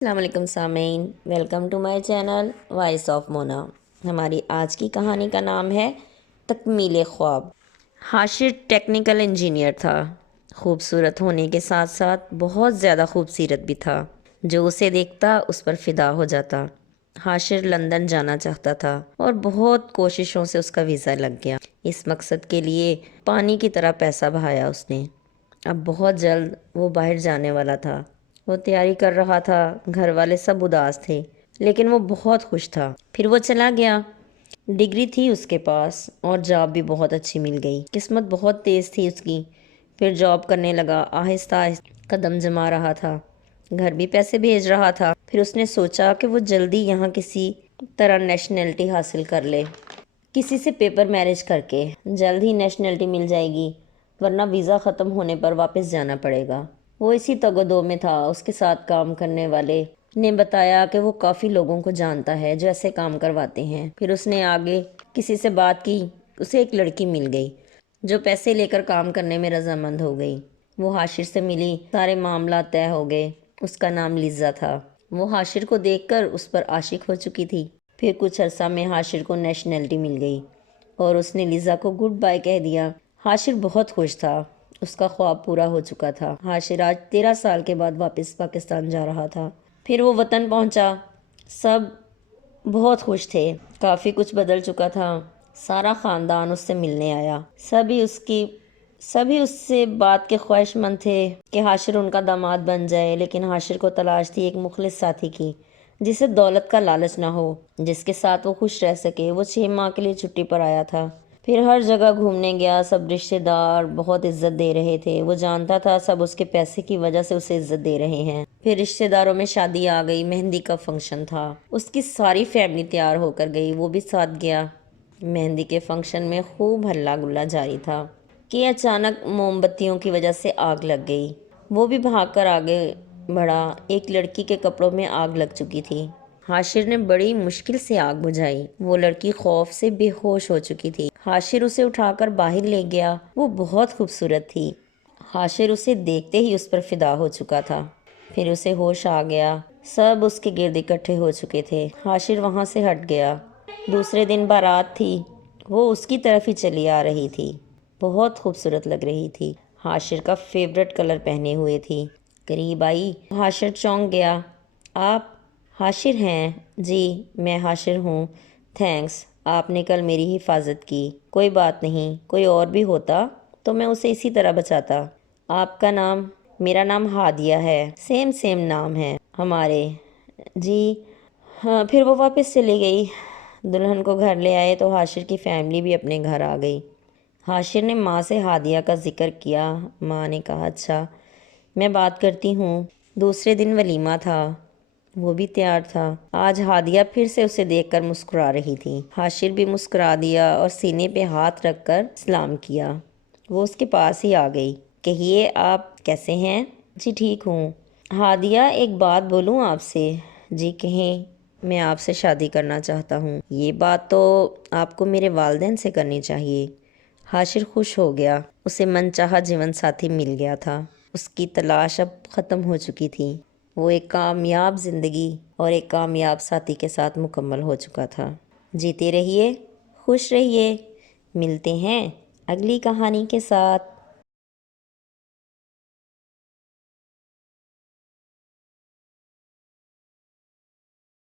السلام علیکم سامعین، welcome to my channel voice of Mona. ہماری آج کی کہانی کا نام ہے تکمیل خواب۔ حاشر ٹیکنیکل انجینئر تھا۔ خوبصورت ہونے کے ساتھ ساتھ بہت زیادہ خوبصورت بھی تھا۔ جو اسے دیکھتا اس پر فدا ہو جاتا۔ حاشر لندن جانا چاہتا تھا اور بہت کوششوں سے اس کا ویزا لگ گیا۔ اس مقصد کے لیے پانی کی طرح پیسہ بہایا اس نے۔ اب بہت جلد وہ باہر جانے والا تھا۔ وہ تیاری کر رہا تھا۔ گھر والے سب اداس تھے لیکن وہ بہت خوش تھا۔ پھر وہ چلا گیا۔ ڈگری تھی اس کے پاس اور جاب بھی بہت اچھی مل گئی۔ قسمت بہت تیز تھی اس کی۔ پھر جاب کرنے لگا، آہستہ آہستہ قدم جما رہا تھا، گھر بھی پیسے بھیج رہا تھا۔ پھر اس نے سوچا کہ وہ جلدی یہاں کسی طرح نیشنلٹی حاصل کر لے، کسی سے پیپر میرج کر کے جلد ہی نیشنلٹی مل جائے گی، ورنہ ویزا ختم ہونے پر واپس جانا پڑے گا۔ وہ اسی تگ و دو میں تھا۔ اس کے ساتھ کام کرنے والے نے بتایا کہ وہ کافی لوگوں کو جانتا ہے جو ایسے کام کرواتے ہیں۔ پھر اس نے آگے کسی سے بات کی، اسے ایک لڑکی مل گئی جو پیسے لے کر کام کرنے میں رضامند ہو گئی۔ وہ حاشر سے ملی، سارے معاملات طے ہو گئے۔ اس کا نام لیزا تھا۔ وہ حاشر کو دیکھ کر اس پر عاشق ہو چکی تھی۔ پھر کچھ عرصہ میں حاشر کو نیشنلٹی مل گئی اور اس نے لیزا کو گڈ بائی کہہ دیا۔ حاشر بہت خوش تھا، اس کا خواب پورا ہو چکا تھا۔ حاشر آج 13 سال کے بعد واپس پاکستان جا رہا تھا۔ پھر وہ وطن پہنچا۔ سب بہت خوش تھے، کافی کچھ بدل چکا تھا۔ سارا خاندان اس سے ملنے آیا۔ سبھی اس سے بات کے خواہش مند تھے کہ حاشر ان کا داماد بن جائے، لیکن حاشر کو تلاش تھی ایک مخلص ساتھی کی جسے دولت کا لالچ نہ ہو، جس کے ساتھ وہ خوش رہ سکے۔ وہ 6 ماہ کے لیے چھٹی پر آیا تھا۔ پھر ہر جگہ گھومنے گیا۔ سب رشتہ دار بہت عزت دے رہے تھے۔ وہ جانتا تھا سب اس کے پیسے کی وجہ سے اسے عزت دے رہے ہیں۔ پھر رشتہ داروں میں شادی آ گئی۔ مہندی کا فنکشن تھا، اس کی ساری فیملی تیار ہو کر گئی، وہ بھی ساتھ گیا۔ مہندی کے فنکشن میں خوب ہلا گلا جاری تھا کہ اچانک موم بتیوں کی وجہ سے آگ لگ گئی۔ وہ بھی بھاگ کر آگے بڑھا۔ ایک لڑکی کے کپڑوں میں آگ لگ چکی تھی۔ حاشر نے بڑی مشکل سے آگ بجھائی۔ وہ لڑکی خوف سے بے ہوش ہو چکی تھی۔ حاشر اسے اٹھا کر باہر لے گیا۔ وہ بہت خوبصورت تھی۔ حاشر اسے دیکھتے ہی اس پر فدا ہو چکا تھا۔ پھر اسے ہوش آ گیا۔ سب اس کے گرد اکٹھے ہو چکے تھے۔ حاشر وہاں سے ہٹ گیا۔ دوسرے دن بارات تھی۔ وہ اس کی طرف ہی چلی آ رہی تھی۔ بہت خوبصورت لگ رہی تھی۔ حاشر کا فیورٹ کلر پہنے ہوئے تھی۔ قریب آئی۔ حاشر چونک گیا۔ آپ حاشر ہیں؟ جی میں حاشر ہوں۔ تھینکس، آپ نے کل میری حفاظت کی۔ کوئی بات نہیں، کوئی اور بھی ہوتا تو میں اسے اسی طرح بچاتا۔ آپ کا نام؟ میرا نام ہادیہ ہے۔ سیم نام ہے ہمارے۔ جی ہاں۔ پھر وہ واپس چلی گئی۔ دلہن کو گھر لے آئے تو حاشر کی فیملی بھی اپنے گھر آ گئی۔ حاشر نے ماں سے ہادیہ کا ذکر کیا۔ ماں نے کہا اچھا میں بات کرتی ہوں۔ دوسرے دن ولیمہ تھا، وہ بھی تیار تھا۔ آج ہادیہ پھر سے اسے دیکھ کر مسکرا رہی تھی۔ حاشر بھی مسکرا دیا اور سینے پہ ہاتھ رکھ کر سلام کیا۔ وہ اس کے پاس ہی آ گئی۔ کہیے آپ کیسے ہیں؟ جی ٹھیک ہوں۔ ہادیہ ایک بات بولوں آپ سے؟ جی کہیں۔ میں آپ سے شادی کرنا چاہتا ہوں۔ یہ بات تو آپ کو میرے والدین سے کرنی چاہیے۔ حاشر خوش ہو گیا۔ اسے من چاہا جیون ساتھی مل گیا تھا۔ اس کی تلاش اب ختم ہو چکی تھی۔ وہ ایک کامیاب زندگی اور ایک کامیاب ساتھی کے ساتھ مکمل ہو چکا تھا۔ جیتے رہیے، خوش رہیے۔ ملتے ہیں اگلی کہانی کے ساتھ۔